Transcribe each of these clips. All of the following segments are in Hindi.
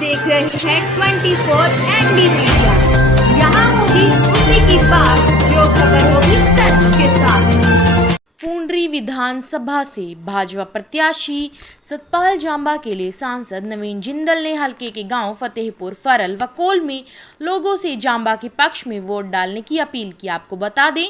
देख रहे हैं 24 एनडी मीडिया। यहाँ होगी उसी की बात जो खबर होगी सच के साथ। पुंडरी विधानसभा से भाजपा प्रत्याशी सतपाल जांबा के लिए सांसद नवीन जिंदल ने हलके के गांव फतेहपुर, फरल व कोल में लोगों से जांबा के पक्ष में वोट डालने की अपील की। आपको बता दें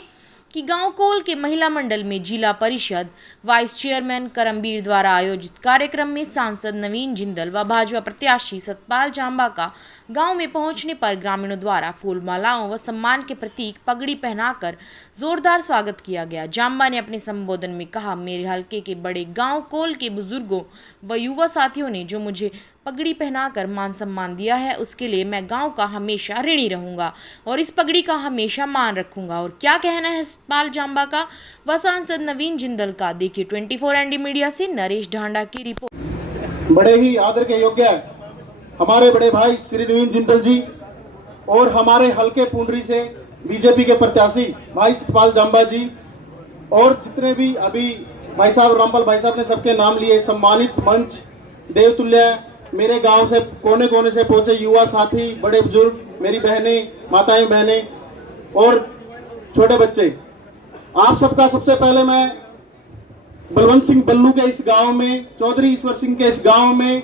कि गांव कोल के महिला मंडल में जिला परिषद वाइस चेयरमैन करमबीर द्वारा आयोजित कार्यक्रम में सांसद नवीन जिंदल व भाजपा प्रत्याशी सतपाल जांबा का गांव में पहुंचने पर ग्रामीणों द्वारा फूल मालाओं व सम्मान के प्रतीक पगड़ी पहनाकर जोरदार स्वागत किया गया। जांबा ने अपने संबोधन में कहा, मेरे हलके के बड़े गांव कोल के बुजुर्गों व युवा साथियों ने जो मुझे पगड़ी पहनाकर मान सम्मान दिया है, उसके लिए मैं गांव का हमेशा ऋणी रहूंगा और इस पगड़ी का हमेशा मान रखूंगा। और क्या कहना है सतपाल जांबा का व सांसद नवीन जिंदल का, देखिए 24 एनडी मीडिया से नरेश ढांडा की रिपोर्ट। बड़े ही आदर के योग्य हमारे बड़े भाई श्री नवीन जिंदल जी और हमारे हलके पुंडरी से बीजेपी के प्रत्याशी भाई सतपाल जांबा जी और जितने भी अभी भाई साहब रामपाल भाई साहब ने सबके नाम लिए, सम्मानित मंच देवतुल्य मेरे गांव से कोने कोने से पहुंचे युवा साथी, बड़े बुजुर्ग, मेरी बहनें, माताएं बहनें और छोटे बच्चे, आप सबका सबसे पहले मैं बलवंत सिंह बल्लू के इस गांव में, चौधरी ईश्वर सिंह के इस गांव में,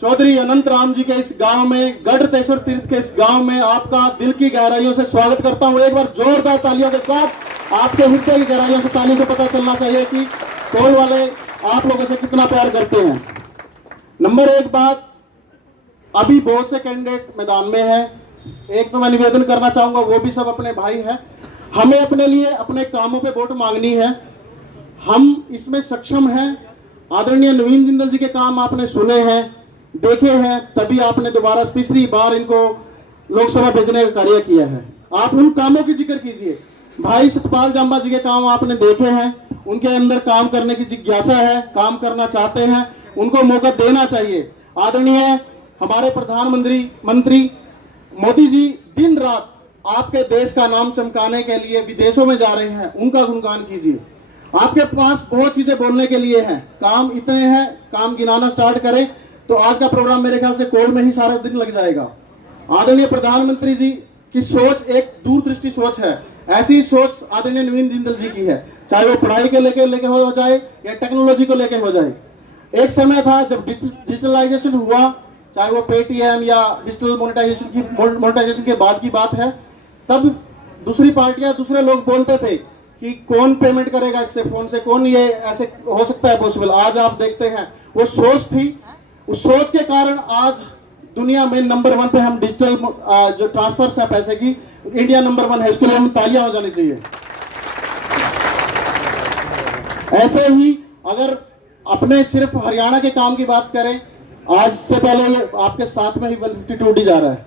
चौधरी अनंत राम जी के इस गांव में, गढ़ तेश्वर तीर्थ के इस गांव में आपका दिल की गहराइयों से स्वागत करता हूं। एक बार जोरदार तालियों के साथ, आपके हृदय की गहराइयों से तालियों से पता चलना चाहिए कि कोल वाले आप लोगों से कितना प्यार करते हैं। नंबर एक बात, अभी बहुत से कैंडिडेट मैदान में हैं। एक तो मैं निवेदन करना चाहूंगा, वो भी सब अपने भाई हैं। हमें अपने लिए अपने कामों पे वोट मांगनी है, हम इसमें सक्षम हैं। आदरणीय नवीन जिंदल जी के काम आपने सुने हैं, देखे हैं, तभी आपने दोबारा तीसरी बार इनको लोकसभा भेजने का कार्य किया है। आप उन कामों की जिक्र कीजिए। भाई सतपाल जांबा जी के काम आपने देखे हैं, उनके अंदर काम करने की जिज्ञासा है, काम करना चाहते हैं, उनको मौका देना चाहिए। आदरणीय हमारे प्रधानमंत्री मोदी जी दिन रात आपके देश का नाम चमकाने के लिए विदेशों में जा रहे हैं, उनका गुणगान कीजिए। आपके पास बहुत चीजें बोलने के लिए हैं, काम इतने हैं, काम गिनाना स्टार्ट करें तो आज का प्रोग्राम मेरे ख्याल से कोल में ही सारा दिन लग जाएगा। आदरणीय प्रधानमंत्री जी की सोच एक दूरदृष्टि सोच है, ऐसी सोच आदरणीय नवीन जिंदल जी की है, चाहे वो पढ़ाई के लेके हो जाए या टेक्नोलॉजी को लेके हो जाए। एक समय था जब डिजिटलाइजेशन हुआ, चाहे वो पेटीएम या डिजिटल मोनेटाइजेशन के बाद की बात है, तब दूसरी पार्टियां, दूसरे लोग बोलते थे कि कौन पेमेंट करेगा इससे, फोन से कौन ये ऐसे हो सकता है पॉसिबल। आज आप देखते हैं वो सोच थी, उस सोच के कारण आज दुनिया में नंबर 1 पे हम डिजिटल जो ट्रांसफर्स है पैसे की, इंडिया नंबर 1 है। इसके लिए हम तालियां हो जानी चाहिए। ऐसे ही अगर अपने सिर्फ हरियाणा के काम की बात करें, आज से पहले आपके साथ में ही 152D जा रहा है।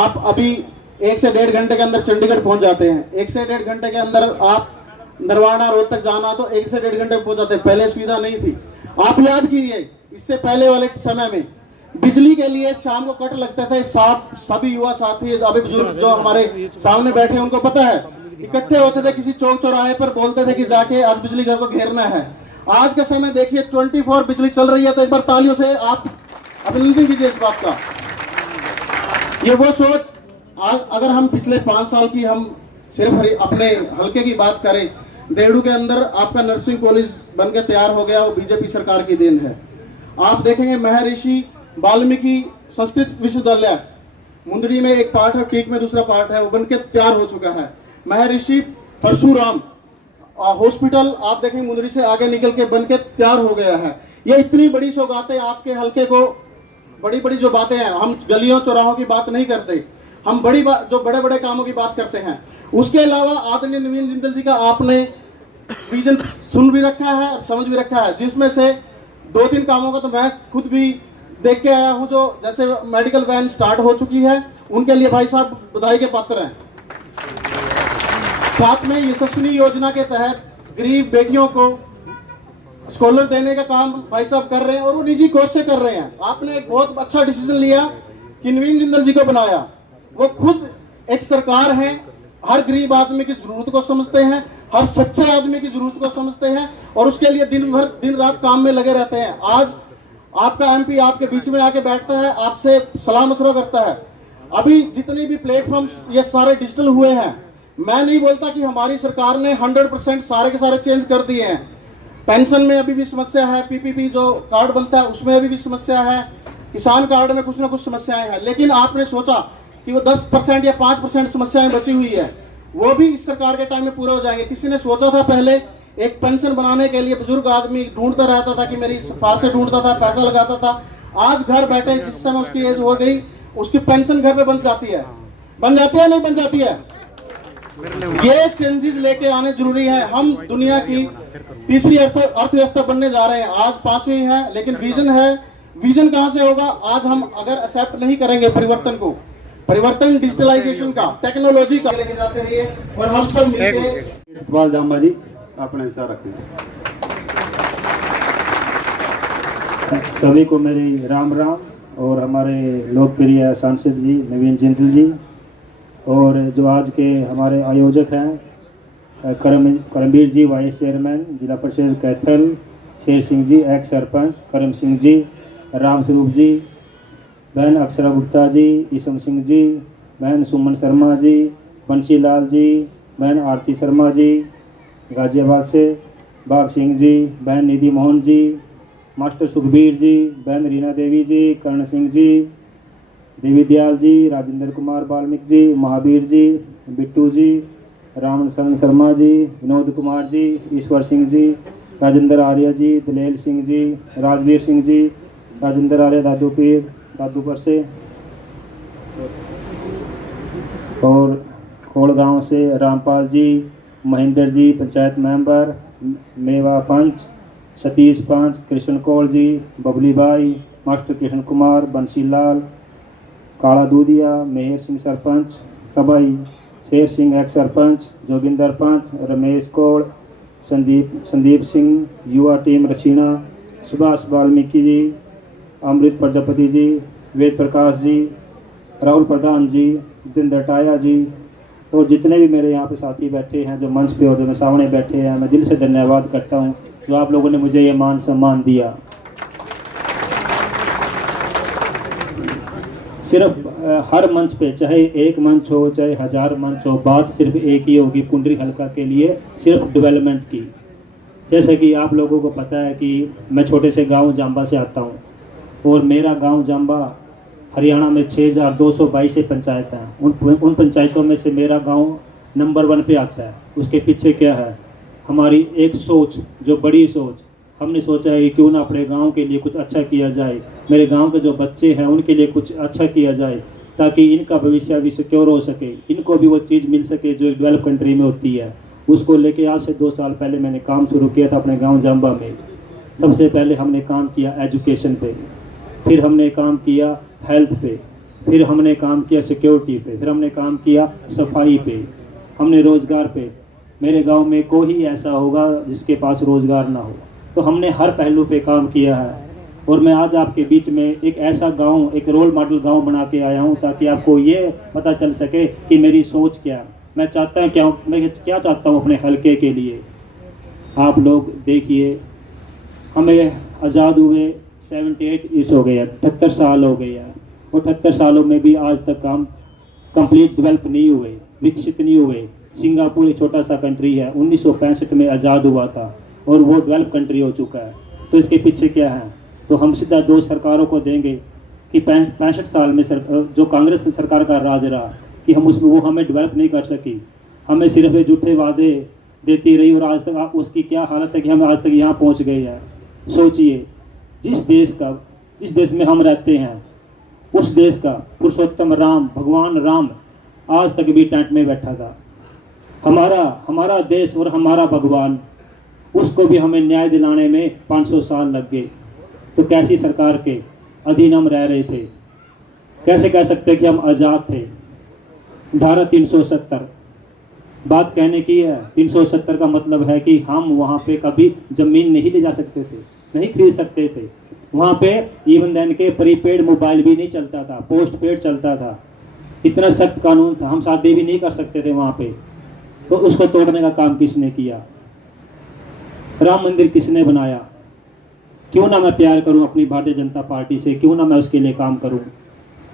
आप अभी 1 से 1.5 घंटे के अंदर चंडीगढ़ पहुंच जाते हैं। 1 से 1.5 घंटे के अंदर आप नरवाना रोड तक जाना तो 1 से 1.5 घंटे पहुंच जाते हैं। पहले सुविधा नहीं थी। आप याद कीजिए, इससे पहले वाले समय में बिजली के लिए शाम को कट लगते थे। सभी युवा साथी, अभी बुजुर्ग जो हमारे सामने बैठे हैं उनको पता है, इकट्ठे होते थे किसी चौक चौराहे पर, बोलते थे कि जाके आज बिजली घर को घेरना है। आज के समय देखिए 24 बिजली चल रही है, तो एक बार तालियों से आप अभिनंदन कीजिए इस बात का। ये वो सोच, अगर हम पिछले 5 साल की हम सिर्फ अपने हलके की बात करें, देहड़ू के अंदर आपका नर्सिंग कॉलेज बनकर तैयार हो गया, वो बीजेपी सरकार की देन है। आप देखेंगे महर्षि वाल्मीकि संस्कृत विश्वविद्यालय मुंदरी में एक पार्ट है, टीक में दूसरा पार्ट है, वो बनकर तैयार हो चुका है। महर्षि परशुराम हॉस्पिटल आप देखेंगे मुंदरी से आगे निकल के बनके तैयार हो गया है। ये इतनी बड़ी सौगातें आपके हलके को, बड़ी बड़ी जो बातें हैं, हम गलियों चौराहों की बात नहीं करते, हम जो बड़े बड़े कामों की बात करते हैं। उसके अलावा आदरणीय नवीन जिंदल जी का आपने विजन सुन भी रखा है और समझ भी रखा है, जिसमें से 2-3 कामों का तो मैं खुद भी देख के आया हूं। जो जैसे मेडिकल वैन स्टार्ट हो चुकी है, उनके लिए भाई साहब बधाई के पात्र हैं। साथ में यशस्विनी योजना के तहत गरीब बेटियों को स्कॉलर देने का काम भाई साहब कर रहे हैं और वो निजी कोष से कर रहे हैं। आपने एक बहुत अच्छा डिसीजन लिया कि नवीन जिंदल जी को बनाया। वो खुद एक सरकार है, हर गरीब आदमी की जरूरत को समझते हैं, हर सच्चे आदमी की जरूरत को समझते हैं और उसके लिए दिन रात काम में लगे रहते हैं। आज आपका एमपी आपके बीच में आके बैठता है, आपसे सलाह मशवरा करता है। अभी जितने भी प्लेटफॉर्म ये सारे डिजिटल हुए हैं, मैं नहीं बोलता कि हमारी सरकार ने 100% सारे के सारे चेंज कर दिए हैं। पेंशन में अभी भी समस्या है, पीपीपी जो कार्ड बनता है उसमें अभी भी समस्या है, किसान कार्ड में कुछ ना कुछ समस्याएं हैं। लेकिन आपने सोचा कि वो 10% या 5% समस्याएं बची हुई है, वो भी इस सरकार के टाइम में पूरा हो जाएंगे। किसी ने सोचा था पहले एक पेंशन बनाने के लिए बुजुर्ग आदमी ढूंढता रहता था कि मेरी सिफारिशें ढूंढता था, पैसा लगाता था। आज घर बैठे जिस समय उसकी एज हो गई, उसकी पेंशन घर पे बन जाती है। बन जाती है नहीं बन जाती है? ये चेंजेस लेके आने जरूरी है। हम दुनिया की तीसरी अर्थव्यवस्था बनने जा रहे हैं, आज पांचवी है, लेकिन विजन है। विजन कहां से होगा? आज हम अगर एक्सेप्ट नहीं करेंगे परिवर्तन को, परिवर्तन डिजिटलाइजेशन का, टेक्नोलॉजी का लेके जाते रहिए और हम सब मिलकर। सतपाल जांबा जी अपने विचार रखें। सभी को मेरी राम राम, और हमारे लोकप्रिय सांसद जी नवीन जिंदल जी, और जो आज के हमारे आयोजक हैं करमवीर जी वाइस चेयरमैन जिला परिषद कैथल, शेर सिंह जी एक्स सरपंच, करम सिंह जी, राम स्वरूप जी, बहन अक्षरा गुप्ता जी, ईसम सिंह जी, बहन सुमन शर्मा जी, बंशी लाल जी, बहन आरती शर्मा जी गाजियाबाद से, बाग सिंह जी, बहन निधि मोहन जी, मास्टर सुखबीर जी, बहन रीना देवी जी, कर्ण सिंह जी, देवी दयाल जी, राजेंद्र कुमार वाल्मीकि जी, महावीर जी, बिट्टू जी, रामन शरण शर्मा जी, विनोद कुमार जी, ईश्वर सिंह जी, राजेंद्र आर्य जी, दलेल सिंह जी, राजवीर सिंह जी, राजेंद्र आर्य दादूपुर से, और खोड़गांव से रामपाल जी, महेंद्र जी पंचायत मेंबर, मेवा पंच, सतीश पंच, कृष्ण कौल जी, बबली भाई, मास्टर कृष्ण कुमार, बंसी लाल, काला दूधिया, मेहर सिंह सरपंच कबाई, शेर सिंह एक्स सरपंच, जोगिंदर पंच, रमेश कौड़, संदीप सिंह, युवा टीम रसीना, सुभाष वाल्मीकि जी, अमृत प्रजापति जी, वेद प्रकाश जी, राहुल प्रधान जी, जितेंद्र टाया जी, और जितने भी मेरे यहाँ पे साथी बैठे हैं जो मंच पे और जो सामने बैठे हैं, मैं दिल से धन्यवाद करता हूँ जो आप लोगों ने मुझे ये मान सम्मान दिया। सिर्फ हर मंच पे, चाहे एक मंच हो चाहे 1000 मंच हो, बात सिर्फ एक ही होगी पुंडरी हल्का के लिए, सिर्फ डेवलपमेंट की। जैसे कि आप लोगों को पता है कि मैं छोटे से गांव जांबा से आता हूं, और मेरा गांव जांबा हरियाणा में 6222 से पंचायत हैं। उन पंचायतों में से मेरा गांव नंबर 1 पे आता है। उसके पीछे क्या है? हमारी एक सोच, जो बड़ी सोच, हमने सोचा है कि क्यों ना अपने गांव के लिए कुछ अच्छा किया जाए, मेरे गांव के जो बच्चे हैं उनके लिए कुछ अच्छा किया जाए, ताकि इनका भविष्य भी सिक्योर हो सके, इनको भी वो चीज़ मिल सके जो एक डेवलप कंट्री में होती है। उसको लेके आज से 2 साल पहले मैंने काम शुरू किया था अपने गांव जांबा में। सबसे पहले हमने काम किया एजुकेशन पे, फिर हमने काम किया हेल्थ पे, फिर हमने काम किया सिक्योरिटी पे, फिर हमने काम किया सफाई पे, हमने रोज़गार पे। मेरे गांव में कोई ऐसा होगा जिसके पास रोज़गार ना हो, तो हमने हर पहलू पे काम किया है। और मैं आज आपके बीच में एक ऐसा गांव, एक रोल मॉडल गांव बना के आया हूं, ताकि आपको ये पता चल सके कि मेरी सोच क्या, मैं क्या चाहता हूं अपने हलके के लिए। आप लोग देखिए, हमें आज़ाद हुए 78 ईयर्स हो गए हैं, 78 साल हो गए हैं, और 78 सालों में भी आज तक हम कंप्लीट डेवलप नहीं हुए, विकसित नहीं हुए। सिंगापुर एक छोटा सा कंट्री है, 1965 में आज़ाद हुआ था और वो डेवलप कंट्री हो चुका है। तो इसके पीछे क्या है? तो हम सीधा दोष सरकारों को देंगे कि 65 साल में जो कांग्रेस सरकार का राज रहा कि हम उसमें वो हमें डेवलप नहीं कर सकी, हमें सिर्फ झूठे वादे देती रही, और आज तक उसकी क्या हालत है कि हम आज तक यहाँ पहुँच गए हैं। सोचिए, जिस देश में हम रहते हैं, उस देश का पुरुषोत्तम राम, भगवान राम आज तक भी टेंट में बैठा था। हमारा देश और हमारा भगवान, उसको भी हमें न्याय दिलाने में 500 साल लग गए। तो कैसी सरकार के अधीन हम रह रहे थे? कैसे कह सकते कि हम आज़ाद थे? धारा 370 बात कहने की है। 370 का मतलब है कि हम वहाँ पे कभी ज़मीन नहीं ले जा सकते थे, नहीं खरीद सकते थे। वहाँ पे इवन देन के प्रीपेड मोबाइल भी नहीं चलता था, पोस्ट पेड चलता था। इतना सख्त कानून था, हम शादी भी नहीं कर सकते थे वहाँ पे। तो उसको तोड़ने का काम किसने किया? राम मंदिर किसने बनाया? क्यों ना मैं प्यार करूं अपनी भारतीय जनता पार्टी से, क्यों ना मैं उसके लिए काम करूं,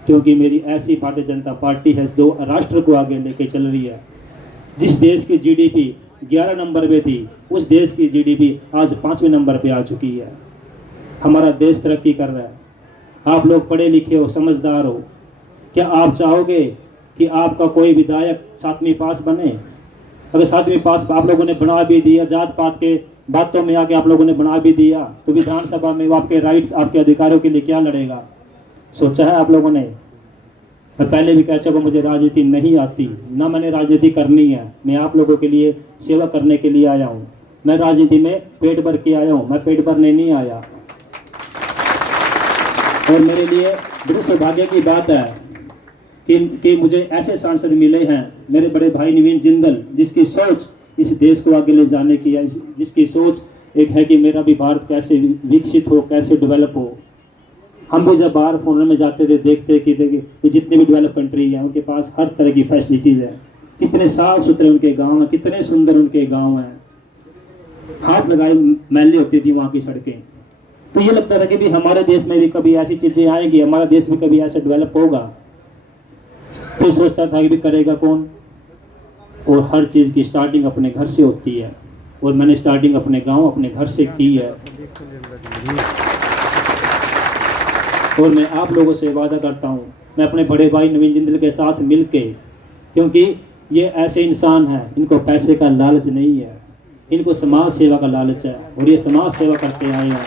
क्योंकि मेरी ऐसी भारतीय जनता पार्टी है जो राष्ट्र को आगे लेके चल रही है। जिस देश की जीडीपी 11 नंबर पे थी, उस देश की जीडीपी आज 5वें नंबर पे आ चुकी है। हमारा देश तरक्की कर रहा है। आप लोग पढ़े लिखे हो, समझदार हो, क्या आप चाहोगे कि आपका कोई विधायक 7वीं पास बने? अगर 7वीं पास आप लोगों ने बना भी दिया, जात पात के बातों में आके आप लोगों ने बना भी दिया, तो विधानसभा में वो आपके राइट्स, आपके अधिकारों के लिए क्या लड़ेगा? सोचा है आप लोगों ने? मैं पहले भी कह चुका, मुझे राजनीति नहीं आती, ना मैंने राजनीति करनी है। मैं आप लोगों के लिए सेवा करने के लिए आया हूँ। मैं राजनीति में पेट भर के आया हूँ, मैं पेट भरने नहीं आया। और मेरे लिए बड़े सौभाग्य की बात है कि मुझे ऐसे सांसद मिले हैं, मेरे बड़े भाई नवीन जिंदल, जिसकी सोच इस देश को आगे ले जाने की है, जिसकी सोच एक है कि मेरा भी भारत कैसे विकसित हो, कैसे डेवलप हो। हम भी जब बाहर फॉरेन में जाते थे, देखते कि जितने भी डेवलप कंट्री हैं उनके पास हर तरह की फैसिलिटीज़ है, कितने साफ सुथरे उनके गांव हैं, कितने सुंदर उनके गांव हैं, हाथ लगाए मैली होती थी वहाँ की सड़कें। तो ये लगता था कि भी हमारे देश में भी कभी ऐसी चीज़ें आएंगी, हमारा देश भी कभी ऐसा डेवलप होगा। तो सोचता था कि भी करेगा कौन, और हर चीज़ की स्टार्टिंग अपने घर से होती है, और मैंने स्टार्टिंग अपने गांव, अपने घर से की है। और मैं आप लोगों से वादा करता हूं, मैं अपने बड़े भाई नवीन जिंदल के साथ मिलके, क्योंकि ये ऐसे इंसान हैं, इनको पैसे का लालच नहीं है, इनको समाज सेवा का लालच है, और ये समाज सेवा करते आए हैं।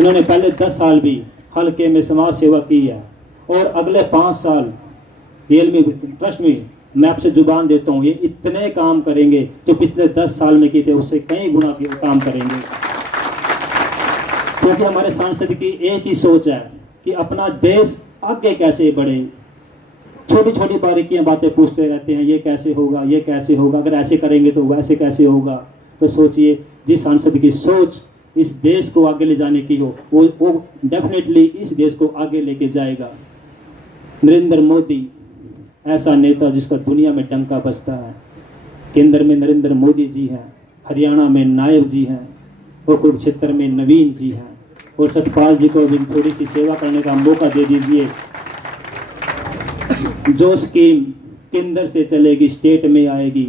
इन्होंने पहले 10 साल भी हल्के में समाज सेवा की है, और अगले 5 साल रियलमी ट्रस्ट में मैं आपसे जुबान देता हूँ, ये इतने काम करेंगे जो पिछले 10 साल में किए थे, उससे कई गुना काम करेंगे। क्योंकि हमारे सांसद की एक ही सोच है कि अपना देश आगे कैसे बढ़े। छोटी छोटी बारीकियां बातें पूछते रहते हैं, ये कैसे होगा, ये कैसे होगा, अगर ऐसे करेंगे तो वैसे कैसे होगा। तो सोचिए, जिस सांसद की सोच इस देश को आगे ले जाने की हो, वो डेफिनेटली इस देश को आगे लेके जाएगा। नरेंद्र मोदी ऐसा नेता जिसका दुनिया में डंका बजता है। केंद्र में नरेंद्र मोदी जी हैं, हरियाणा में नायब जी हैं, और कुरुक्षेत्र में नवीन जी हैं, और सतपाल जी को भी थोड़ी सी सेवा करने का मौका दे दीजिए। जो स्कीम केंद्र से चलेगी स्टेट में आएगी,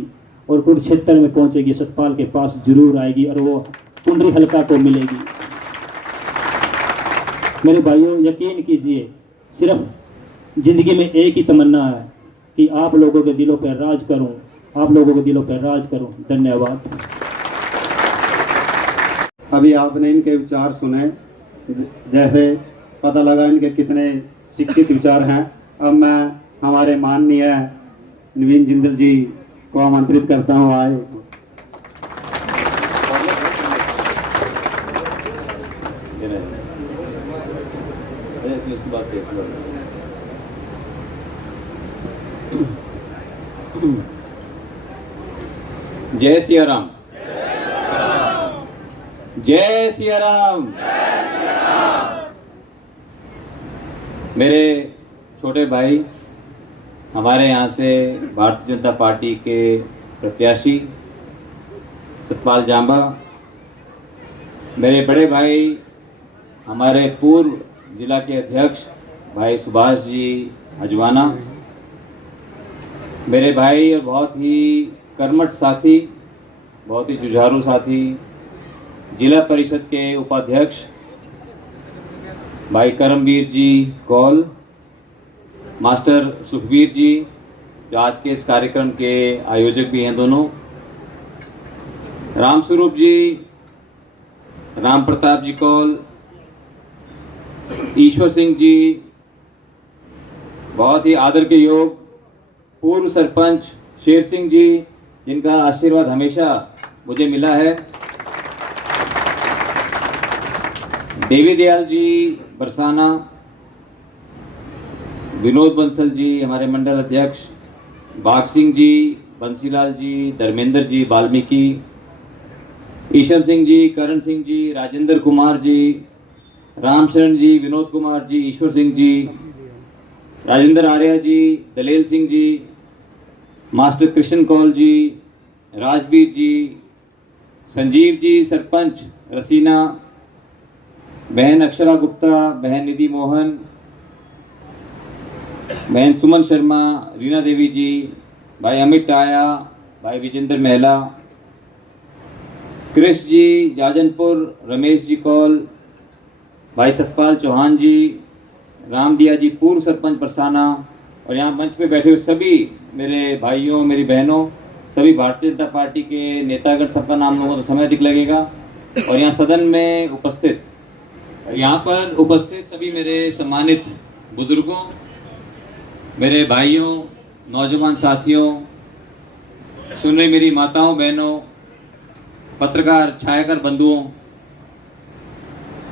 और कुरुक्षेत्र में पहुंचेगी, सतपाल के पास जरूर आएगी, और वो पुंडरी हल्का को मिलेगी। मेरे भाइयों, यकीन कीजिए, सिर्फ जिंदगी में एक ही तमन्ना है कि आप लोगों के दिलों पर राज करूं, आप लोगों के दिलों पर राज करूं। धन्यवाद। अभी आपने इनके विचार सुने, जैसे पता लगा इनके कितने शिक्षित विचार हैं। अब मैं हमारे माननीय नवीन जिंदल जी को आमंत्रित करता हूँ आए। जय सिया राम, जय सिया राम। मेरे छोटे भाई, हमारे यहाँ से भारतीय जनता पार्टी के प्रत्याशी सतपाल जांबा, मेरे बड़े भाई, हमारे पूर्व जिला के अध्यक्ष भाई सुभाष जी अजवाना, मेरे भाई और बहुत ही कर्मठ साथी, बहुत ही जुझारू साथी, जिला परिषद के उपाध्यक्ष भाई करमवीर जी कौल, मास्टर सुखबीर जी जो आज के इस कार्यक्रम के आयोजक भी हैं दोनों, रामस्वरूप जी, राम प्रताप जी कौल, ईश्वर सिंह जी, बहुत ही आदर के योग पूर्व सरपंच शेर सिंह जी, जिनका आशीर्वाद हमेशा मुझे मिला है, देवी दयाल जी बरसाना, विनोद बंसल जी हमारे मंडल अध्यक्ष, बाग सिंह जी, बंसीलाल जी, धर्मेंद्र जी वाल्मीकि, ईश्वर सिंह जी, करण सिंह जी, राजेंद्र कुमार जी, रामशरण जी, विनोद कुमार जी, ईश्वर सिंह जी, राजेंद्र आर्या जी, दलेल सिंह जी, मास्टर कृष्ण कौल जी, राजवीर जी, संजीव जी सरपंच रसीना, बहन अक्षरा गुप्ता, बहन निधि मोहन, बहन सुमन शर्मा, रीना देवी जी, भाई अमित टाया, भाई विजेंद्र महला, कृष जी जाजनपुर, रमेश जी कौल, भाई सतपाल चौहान जी, रामदिया जी पूर्व सरपंच परसाना, और यहाँ मंच पे बैठे हुए सभी मेरे भाइयों, मेरी बहनों, सभी भारतीय जनता पार्टी के नेतागण, सबका नाम लूँगा तो समय अधिक लगेगा। और यहाँ सदन में उपस्थित, यहाँ पर उपस्थित सभी मेरे सम्मानित बुजुर्गों, मेरे भाइयों, नौजवान साथियों, सुन रही मेरी माताओं, बहनों, पत्रकार, छायाकार बंधुओं,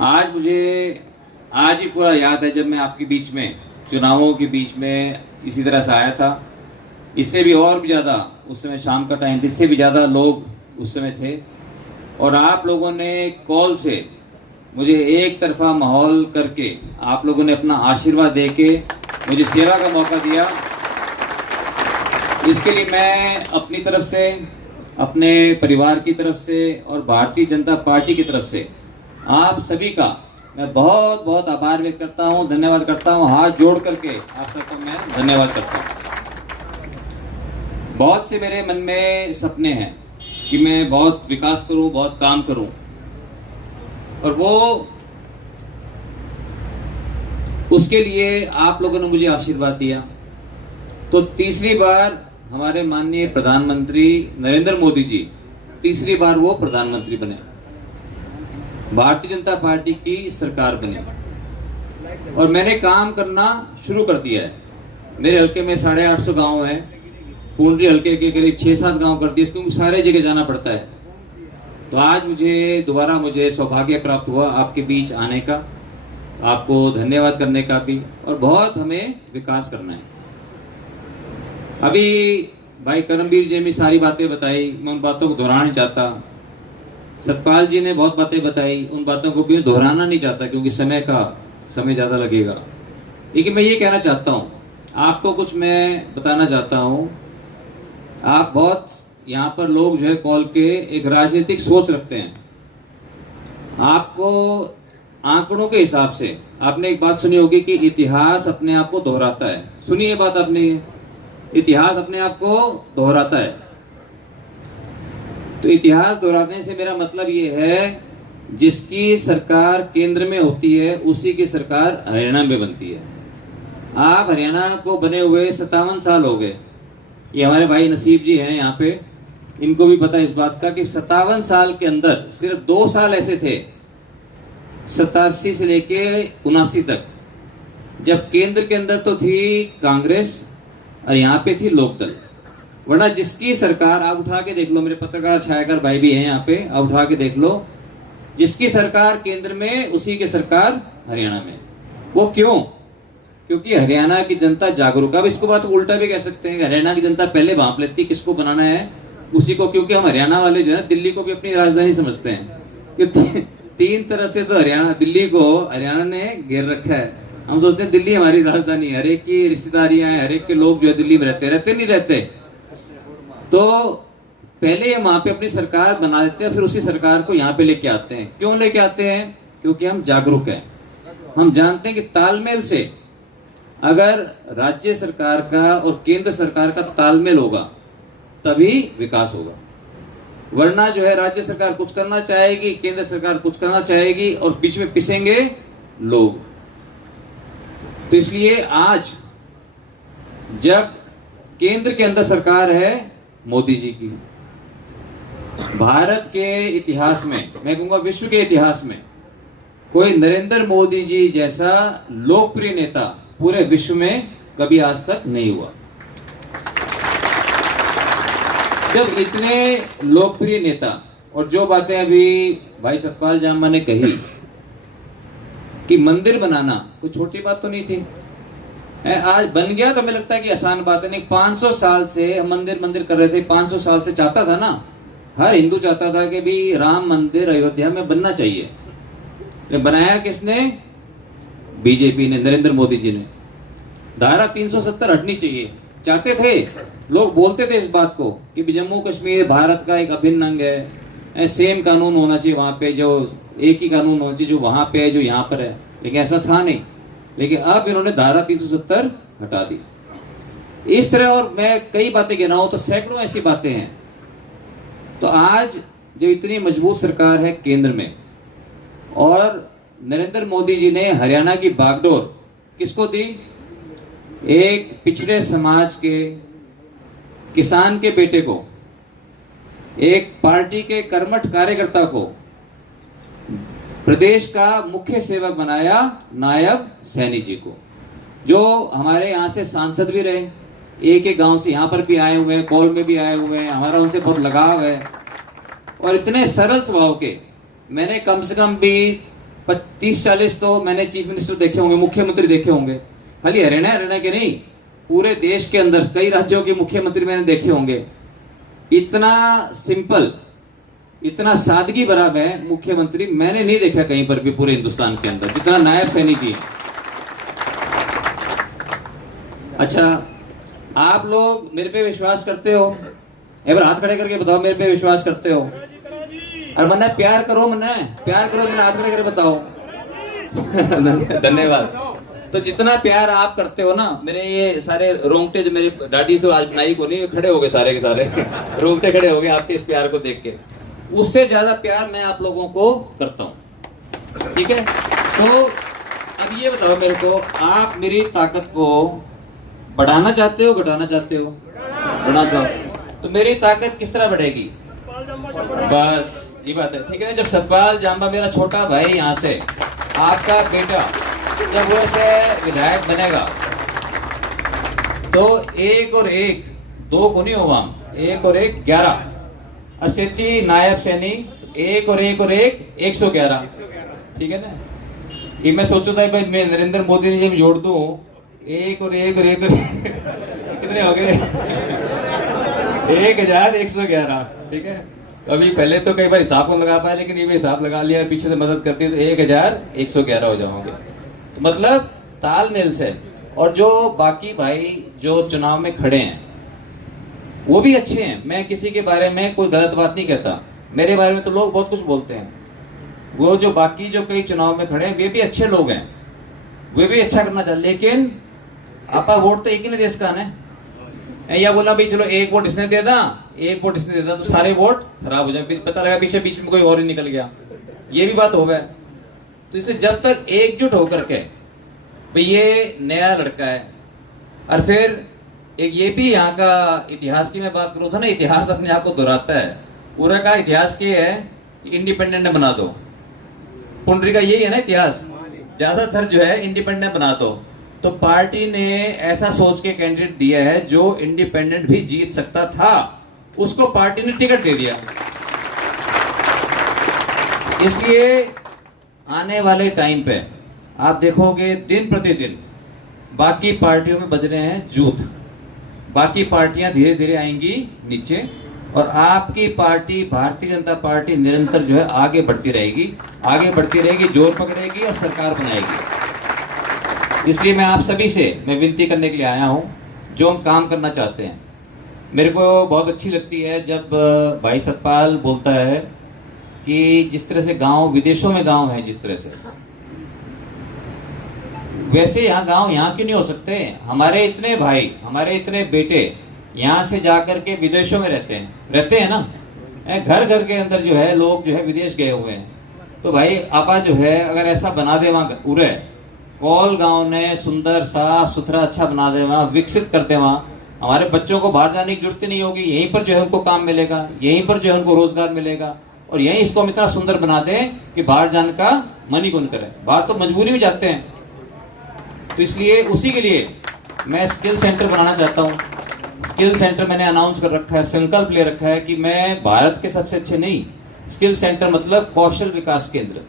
आज ही पूरा याद है जब मैं आपके बीच में, चुनावों के बीच में इसी तरह से आया था। इससे भी और भी ज़्यादा उस समय शाम का टाइम, इससे भी ज़्यादा लोग उस समय थे, और आप लोगों ने कॉल से मुझे एक तरफा माहौल करके, आप लोगों ने अपना आशीर्वाद दे के मुझे सेवा का मौका दिया। इसके लिए मैं अपनी तरफ से, अपने परिवार की तरफ से और भारतीय जनता पार्टी की तरफ से आप सभी का मैं बहुत बहुत आभार व्यक्त करता हूं, धन्यवाद करता हूं। हाथ जोड़ करके आप सबको मैं धन्यवाद करता हूं। बहुत से मेरे मन में सपने हैं कि मैं बहुत विकास करूं, बहुत काम करूं, और वो उसके लिए आप लोगों ने मुझे आशीर्वाद दिया। तो तीसरी बार हमारे माननीय प्रधानमंत्री नरेंद्र मोदी जी, तीसरी बार वो प्रधानमंत्री बने, भारतीय जनता पार्टी की सरकार बने, और मैंने काम करना शुरू कर दिया है। मेरे हल्के में 850 गांव हैं, पूंडरी हल्के के करीब 6-7 गांव कर दिए, क्योंकि सारे जगह जाना पड़ता है। तो आज मुझे सौभाग्य प्राप्त हुआ आपके बीच आने का, आपको धन्यवाद करने का भी, और बहुत हमें विकास करना है। अभी भाई करमवीर जी ने सारी बातें बताई, मैं उन बातों को दोहराना नहीं चाहता। सतपाल जी ने बहुत बातें बताई, उन बातों को भी दोहराना नहीं चाहता, क्योंकि समय ज़्यादा लगेगा। लेकिन मैं ये कहना चाहता हूँ, आपको कुछ मैं बताना चाहता हूँ। आप बहुत यहाँ पर लोग जो है कॉल के एक राजनीतिक सोच रखते हैं। आपको आंकड़ों के हिसाब से, आपने एक बात सुनी होगी कि इतिहास अपने आप को दोहराता है। सुनिए ये बात आपने, इतिहास अपने आप को दोहराता है। तो इतिहास दोहराने से मेरा मतलब ये है, जिसकी सरकार केंद्र में होती है उसी की सरकार हरियाणा में बनती है। आप हरियाणा को बने हुए 57 साल हो गए। ये हमारे भाई नसीब जी हैं यहाँ पे, इनको भी पता है इस बात का कि 57 साल के अंदर सिर्फ 2 साल ऐसे थे, 87 से लेके 79 तक, जब केंद्र के अंदर तो थी कांग्रेस और यहाँ पे थी लोकदल। वरना जिसकी सरकार, आप उठा के देख लो, मेरे पत्रकार छायाकार भाई भी हैं यहाँ पे, आप उठा के देख लो, जिसकी सरकार केंद्र में उसी की सरकार हरियाणा में। वो क्यों? क्योंकि हरियाणा की जनता जागरूक। अब इसको बात उल्टा भी कह सकते हैं, हरियाणा की जनता पहले भांप लेती किसको बनाना है, उसी को, क्योंकि हम हरियाणा वाले जो है दिल्ली को भी अपनी राजधानी समझते हैं। क्योंकि 3 तरफ से तो दिल्ली को हरियाणा ने घेर रखा है। हम सोचते हैं दिल्ली हमारी राजधानी है, हर एक की रिश्तेदारियां हैं, हर एक के लोग जो है दिल्ली में रहते नहीं रहते। तो पहले हम वहां पे अपनी सरकार बना लेते हैं, फिर उसी सरकार को यहाँ पे लेके आते हैं। क्यों लेके आते हैं? क्योंकि हम जागरूक हैं। हम जानते हैं कि तालमेल से, अगर राज्य सरकार का और केंद्र सरकार का तालमेल होगा तभी विकास होगा। वरना जो है राज्य सरकार कुछ करना चाहेगी, केंद्र सरकार कुछ करना चाहेगी, और बीच में पिसेंगे लोग। तो इसलिए आज जब केंद्र के अंदर सरकार है मोदी जी की, भारत के इतिहास में, मैं कहूंगा विश्व के इतिहास में, कोई नरेंद्र मोदी जी जैसा लोकप्रिय नेता पूरे विश्व में कभी आज तक नहीं हुआ। जब इतने लोकप्रिय नेता, और जो बातें अभी भाई सतपाल जामा ने कही कि मंदिर बनाना कोई छोटी बात तो नहीं थी, आज बन गया तो हमें लगता है कि आसान बात है। नहीं, 500 साल से हम मंदिर कर रहे थे। 500 साल से चाहता था ना, हर हिंदू चाहता था कि भी राम मंदिर अयोध्या में बनना चाहिए। बनाया किसने? बीजेपी ने, नरेंद्र मोदी जी ने। धारा 370 हटनी चाहिए, चाहते थे लोग, बोलते थे इस बात को कि जम्मू कश्मीर भारत का एक अभिन्न अंग है, सेम कानून होना चाहिए वहाँ पे, जो एक ही कानून होना चाहिए जो वहाँ पे है जो यहाँ पर है, लेकिन ऐसा था नहीं। लेकिन अब इन्होंने धारा 370 हटा दी। इस तरह और मैं कई बातें गिनाऊं तो सैकड़ों ऐसी बातें हैं। तो आज जो इतनी मजबूत सरकार है केंद्र में, और नरेंद्र मोदी जी ने हरियाणा की बागडोर किसको दी? एक पिछड़े समाज के किसान के बेटे को, एक पार्टी के कर्मठ कार्यकर्ता को प्रदेश का मुख्य सेवक बनाया, नायब सैनी जी को, जो हमारे यहाँ से सांसद भी रहे, एक गांव से यहाँ पर भी आए हुए हैं, कॉल में भी आए हुए हैं, हमारा उनसे बहुत लगाव है। और इतने सरल स्वभाव के, मैंने कम से कम भी 30-40 तो मैंने चीफ मिनिस्टर देखे होंगे, मुख्यमंत्री देखे होंगे, खाली हरियाणा के नहीं, पूरे देश के अंदर कई राज्यों के मुख्यमंत्री मैंने देखे होंगे। इतना सिंपल, इतना सादगी भरा है मुख्यमंत्री मैंने नहीं देखा कहीं पर भी पूरे हिंदुस्तान के अंदर, जितना नायब सैनी जी। अच्छा, आप लोग मेरे पे विश्वास करते हो? एक बार हाथ खड़े करके बताओ, मेरे पे विश्वास करते हो? और मन्ना प्यार करो, मन्ना प्यार करो, मन्ना हाथ खड़े करके बताओ। धन्यवाद। तो जितना प्यार आप करते हो ना, मेरे ये सारे रोंगटे, जो मेरी दाढ़ी तो आज बनाई को नहीं, खड़े हो गए सारे के सारे रोंगटे खड़े हो गए आपके इस प्यार को देख के। उससे ज्यादा प्यार मैं आप लोगों को करता हूँ, ठीक है? तो अब ये बताओ मेरे को, आप मेरी ताकत को बढ़ाना चाहते हो, घटाना चाहते हो? बढ़ाना चाहो तो मेरी ताकत किस तरह बढ़ेगी? बस ये बात है, ठीक है? जब सतपाल जांबा मेरा छोटा भाई यहाँ से, आपका बेटा जब वो ऐसे विधायक बनेगा तो 1 और 1 2 को नहीं होगा, 1 और 1 11, और सेठी नायब सैनी 1 और 1 और 1 111, ठीक है ना? ये मैं सोचता था भाई मैं नरेंद्र मोदी ने जब जोड़ दूं 1 और 1 और 1 कितने हो गए? 1111, ठीक है? अभी पहले तो कई बार हिसाब को लगा पाया, लेकिन ये भी हिसाब लगा लिया, पीछे से मदद करती है तो 1111 हो जाओगे। तो मतलब तालमेल से। और जो बाकी भाई जो चुनाव में खड़े हैं वो भी अच्छे हैं, मैं किसी के बारे में कोई गलत बात नहीं कहता, मेरे बारे में तो लोग बहुत कुछ बोलते हैं। वो जो बाकी जो कई चुनाव में खड़े हैं वे भी अच्छे लोग हैं, वे भी अच्छा करना चाहते, लेकिन आपका वोट तो एक ही नहीं देश का है। या बोला भाई चलो 1 वोट इसने दे दा, 1 वोट इसने दे दा, तो सारे वोट खराब हो जाए, पता लगा पीछे बीच में कोई और ही निकल गया, ये भी बात हो गया। तो इसलिए जब तक एकजुट होकर के भाई ये नया लड़का है, और फिर एक ये भी यहाँ का इतिहास की मैं बात करूँ था ना, इतिहास अपने आप को दोहराता है। पूरा का इतिहास ये है कि इंडिपेंडेंट बना दो, पुंडरी का यही है ना इतिहास, ज्यादातर जो है इंडिपेंडेंट बना दो। तो पार्टी ने ऐसा सोच के कैंडिडेट दिया है जो इंडिपेंडेंट भी जीत सकता था, उसको पार्टी ने टिकट दे दिया। इसलिए आने वाले टाइम पे आप देखोगे दिन प्रतिदिन बाकी पार्टियों में बज रहे हैं जूथ, बाकी पार्टियां धीरे धीरे आएंगी नीचे, और आपकी पार्टी भारतीय जनता पार्टी निरंतर जो है आगे बढ़ती रहेगी, आगे बढ़ती रहेगी, जोर पकड़ेगी और सरकार बनाएगी। इसलिए मैं आप सभी से मैं विनती करने के लिए आया हूं, जो हम काम करना चाहते हैं। मेरे को बहुत अच्छी लगती है जब भाई सतपाल बोलता है कि जिस तरह से गांव, विदेशों में गांव है जिस तरह से, वैसे यहाँ गांव यहाँ क्यों नहीं हो सकते? हमारे इतने भाई, हमारे इतने बेटे यहाँ से जाकर के विदेशों में रहते हैं ना, घर घर के अंदर जो है लोग जो है विदेश गए हुए हैं। तो भाई आपा जो है अगर ऐसा बना दे वहाँ पूरे कॉल गांव ने सुंदर साफ सुथरा अच्छा बना दे, वहाँ विकसित करते, वहाँ हमारे बच्चों को बाहर जाने की जरूरत नहीं होगी, यहीं पर जो है उनको काम मिलेगा, यहीं पर जो है उनको रोजगार मिलेगा, और यहीं इसको हम इतना सुंदर बना दें कि बाहर जाने का मन ही कौन करे, बाहर तो मजबूरी में जाते हैं। तो इसलिए उसी के लिए मैं स्किल सेंटर बनाना चाहता हूँ। स्किल सेंटर मैंने अनाउंस कर रखा है, संकल्प ले रखा है कि मैं भारत के सबसे अच्छे नहीं, स्किल सेंटर मतलब कौशल विकास केंद्र,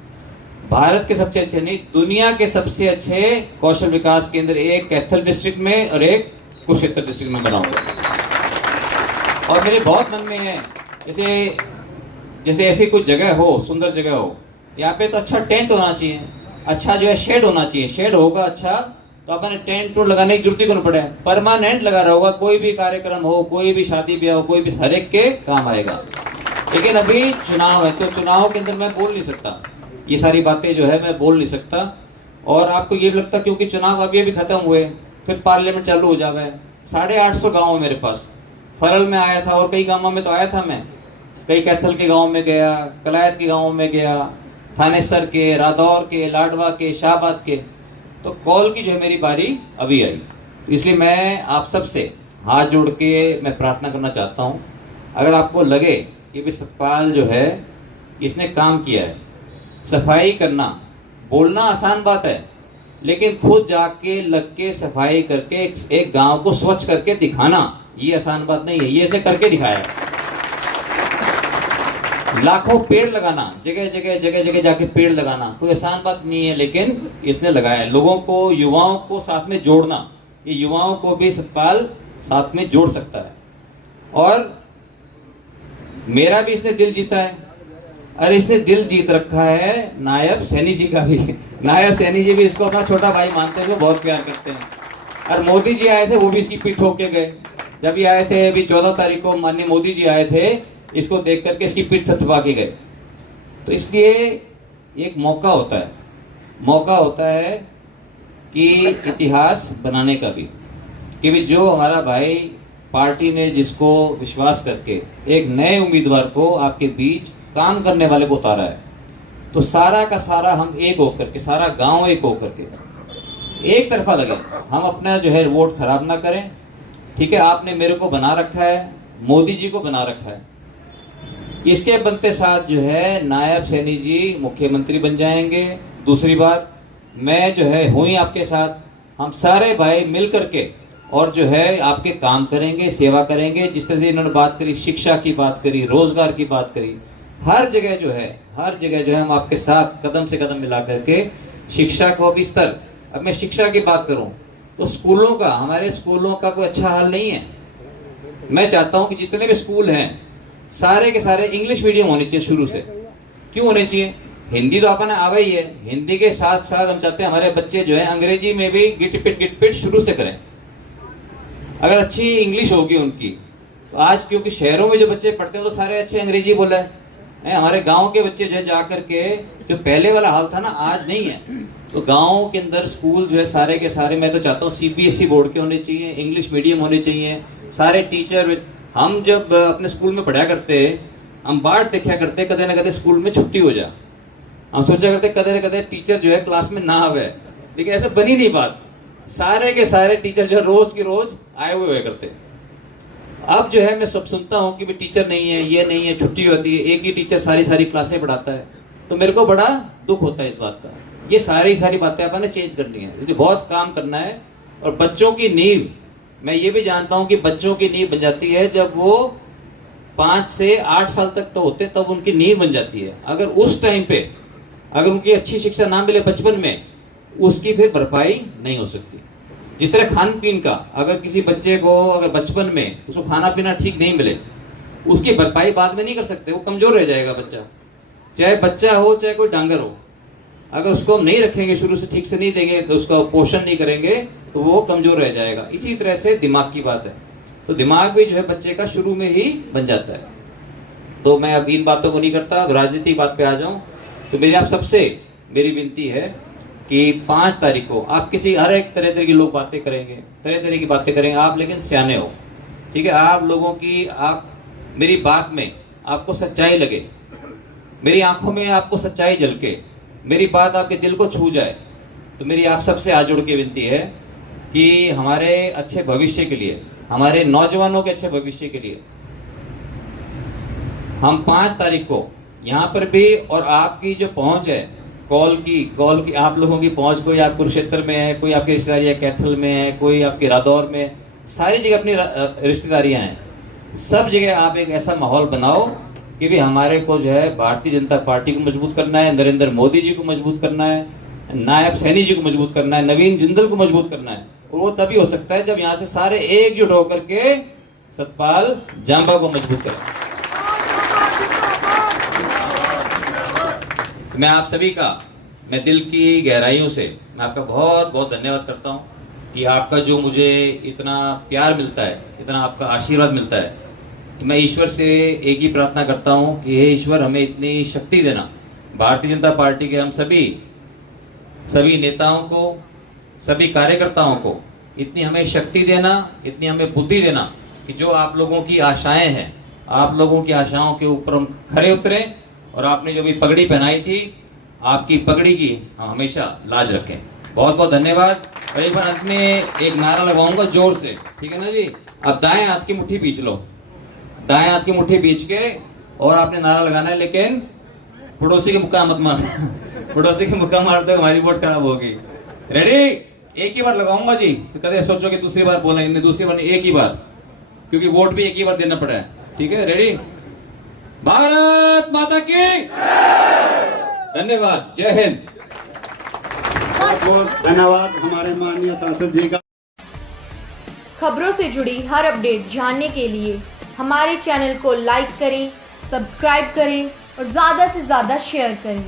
भारत के सबसे अच्छे नहीं, दुनिया के सबसे अच्छे कौशल विकास केंद्र एक कैथल डिस्ट्रिक्ट में और एक कुरुक्षेत्र डिस्ट्रिक्ट में बनाऊंगा। और मेरे बहुत मन में है जैसे ऐसी कोई जगह हो, सुंदर जगह हो, यहाँ पे तो अच्छा टेंट होना चाहिए, अच्छा जो है शेड होना चाहिए, शेड होगा अच्छा तो अपने टेंट टूट लगाने की जरूरत ही नहीं पड़े, परमानेंट लगा रहा होगा, कोई भी कार्यक्रम हो, कोई भी शादी ब्याह हो, कोई भी हर एक के काम आएगा। लेकिन अभी चुनाव है, तो चुनाव के अंदर मैं बोल नहीं सकता, ये सारी बातें जो है मैं बोल नहीं सकता। और आपको ये लगता क्योंकि चुनाव अभी अभी खत्म हुए, फिर पार्लियामेंट चालू हो जावे। 850 गाँव मेरे पास, फरल में आया था और कई गाँवों में तो आया था मैं, कई कैथल के गाँव में गया, कलायत के गाँव में गया, थानेसर के, रादौर के, लाडवा के, शाहबाद के। तो कॉल की जो है मेरी बारी अभी आई, इसलिए मैं आप सबसे हाथ जोड़ के मैं प्रार्थना करना चाहता हूँ, अगर आपको लगे कि भी सतपाल जो है इसने काम किया है, सफाई करना, बोलना आसान बात है, लेकिन खुद जाके लग के सफाई करके एक गांव को स्वच्छ करके दिखाना ये आसान बात नहीं है, ये इसने करके दिखाया है। लाखों पेड़ लगाना, जगह जगह जाके पेड़ लगाना कोई आसान बात नहीं है, लेकिन इसने लगाया है। लोगों को, युवाओं को साथ में जोड़ना, ये युवाओं को भी सतपाल साथ में जोड़ सकता है। और मेरा भी इसने दिल जीता है, और इसने दिल जीत रखा है नायब सैनी जी का भी। नायब सैनी जी भी इसको अपना छोटा भाई मानते हैं, वो बहुत प्यार करते हैं। और मोदी जी आए थे, वो भी इसकी पीठ ठोक के गए। जब ये आए थे अभी 14 तारीख को, माननीय मोदी जी आए थे, इसको देख करके इसकी पीठ थपथपा के गए। तो इसलिए एक मौका होता है कि इतिहास बनाने का भी, कि भी जो हमारा भाई पार्टी ने जिसको विश्वास करके एक नए उम्मीदवार को आपके बीच काम करने वाले को उतारा है, तो सारा का सारा हम एक होकर के, सारा गांव एक होकर के एक तरफा लगे, हम अपना जो है वोट खराब ना करें। ठीक है, आपने मेरे को बना रखा है, मोदी जी को बना रखा है, इसके बनते साथ जो है नायब सैनी जी मुख्यमंत्री बन जाएंगे। दूसरी बात, मैं जो है हूँ ही आपके साथ, हम सारे भाई मिल करके और जो है आपके काम करेंगे, सेवा करेंगे। जिस तरह से इन्होंने बात करी, शिक्षा की बात करी, रोजगार की बात करी, हर जगह जो है हम आपके साथ कदम से कदम मिला करके शिक्षा को भी स्तर। अब मैं शिक्षा की बात करूं तो स्कूलों का, हमारे स्कूलों का कोई अच्छा हाल नहीं है। मैं चाहता हूं कि जितने भी स्कूल हैं सारे के सारे इंग्लिश मीडियम होने चाहिए शुरू से। क्यों होने चाहिए? हिंदी तो अपने आवा ही है, हिंदी के साथ साथ हम चाहते हैं हमारे बच्चे जो है अंग्रेजी में भी गिट पिट शुरू से करें। अगर अच्छी इंग्लिश होगी उनकी, तो आज क्योंकि शहरों में जो बच्चे पढ़ते हैं तो सारे अच्छे अंग्रेजी बोला है, हमारे गांव के बच्चे जो है जा करके, जो पहले वाला हाल था ना, आज नहीं है। तो गांव के अंदर स्कूल जो है सारे के सारे, मैं तो चाहता हूँ CBSE बोर्ड के होने चाहिए, इंग्लिश मीडियम होने चाहिए। सारे टीचर, हम जब अपने स्कूल में पढ़ा करते, हम बाट देखा करते, कदे ना कदे स्कूल में छुट्टी हो जा, हम सोचा करते कदे ना कदे टीचर जो है क्लास में ना आवे, लेकिन ऐसा बनी नहीं बात। सारे के सारे टीचर जो है रोज की रोज आए हुए करते। अब जो है मैं सब सुनता हूँ कि भी टीचर नहीं है, ये नहीं है, छुट्टी होती है, एक ही टीचर सारी क्लासें पढ़ाता है। तो मेरे को बड़ा दुख होता है इस बात का। ये सारी बातें अपन ने चेंज करनी है, इसलिए बहुत काम करना है। और बच्चों की नींव, मैं ये भी जानता हूँ कि बच्चों की नींव बन जाती है जब वो 5 से 8 साल तक तो होते, तब उनकी नींव बन जाती है। अगर उस टाइम पे अगर उनकी अच्छी शिक्षा ना मिले बचपन में, उसकी फिर भरपाई नहीं हो सकती। जिस तरह खान पीन का, अगर किसी बच्चे को अगर बचपन में उसको खाना पीना ठीक नहीं मिले, उसकी भरपाई बाद में नहीं कर सकते, वो कमजोर रह जाएगा बच्चा। चाहे बच्चा हो चाहे कोई डांगर हो, अगर उसको हम नहीं रखेंगे, शुरू से ठीक से नहीं देंगे, तो उसका पोषण नहीं करेंगे, तो वो कमजोर रह जाएगा। इसी तरह से दिमाग की बात है, तो दिमाग भी जो है बच्चे का शुरू में ही बन जाता है। तो मैं अब इन बातों को नहीं करता, अब राजनीतिक बात पे आ जाऊं। तो मेरी आप सबसे मेरी विनती है कि 5 तारीख को आप किसी, हर एक तरह की लोग बातें करेंगे, तरह की बातें करेंगे आप, लेकिन सियाने हो। ठीक है, आप लोगों की, आप मेरी बात में आपको सच्चाई लगे, मेरी आंखों में आपको सच्चाई झलके, मेरी बात आपके दिल को छू जाए। तो मेरी आप सबसे हाथ जोड़ के विनती है कि हमारे अच्छे भविष्य के लिए, हमारे नौजवानों के अच्छे भविष्य के लिए हम 5 तारीख को यहाँ पर भी, और आपकी जो पहुंच है कॉल की आप लोगों की पहुंच, कोई आप कुरुक्षेत्र में है, कोई आपकी रिश्तेदारी है कैथल में है, कोई आपके रादौर में, सारी जगह अपनी रिश्तेदारियां हैं। सब जगह आप एक ऐसा माहौल बनाओ कि भी हमारे को जो है भारतीय जनता पार्टी को मजबूत करना है, नरेंद्र मोदी जी को मजबूत करना है, नायब सैनी जी को मजबूत करना है, नवीन जिंदल को मजबूत करना है। और वो तभी हो सकता है जब यहाँ से सारे एकजुट होकर के सतपाल जांबा को मजबूत करें। तो मैं आप सभी का, मैं दिल की गहराइयों से मैं आपका बहुत बहुत धन्यवाद करता हूँ कि आपका जो मुझे इतना प्यार मिलता है, इतना आपका आशीर्वाद मिलता है, कि मैं ईश्वर से एक ही प्रार्थना करता हूँ कि हे ईश्वर हमें इतनी शक्ति देना, भारतीय जनता पार्टी के हम सभी नेताओं को, सभी कार्यकर्ताओं को इतनी हमें शक्ति देना, इतनी हमें बुद्धि देना कि जो आप लोगों की आशाएं हैं, आप लोगों की आशाओं के ऊपर हम खरे उतरे और आपने जो भी पगड़ी पहनाई थी, आपकी पगड़ी की हम हमेशा लाज रखें। बहुत बहुत धन्यवाद। और एक बार अंत में एक नारा लगाऊंगा जोर से, ठीक है ना जी? अब दाएं हाथ की मुट्ठी बीच लो, दाएं हाथ की मुट्ठी बीच के और आपने नारा लगाना है, लेकिन पड़ोसी के मुक्का मत मारना। पड़ोसी के मुक्का मारते हो हमारी वोट खराब होगी। रेडी? एक ही बार लगाऊंगा जी, फिर कदे सोचो कि दूसरी बार बोले, दूसरी बार एक ही बार, क्योंकि वोट भी एक ही बार देना पड़ा है। ठीक है, रेडी? भारत माता की धन्यवाद। जय हिंद। बहुत बहुत धन्यवाद हमारे माननीय सांसद जी का। खबरों से जुड़ी हर अपडेट जानने के लिए हमारे चैनल को लाइक करें, सब्सक्राइब करें और ज़्यादा से ज़्यादा शेयर करें।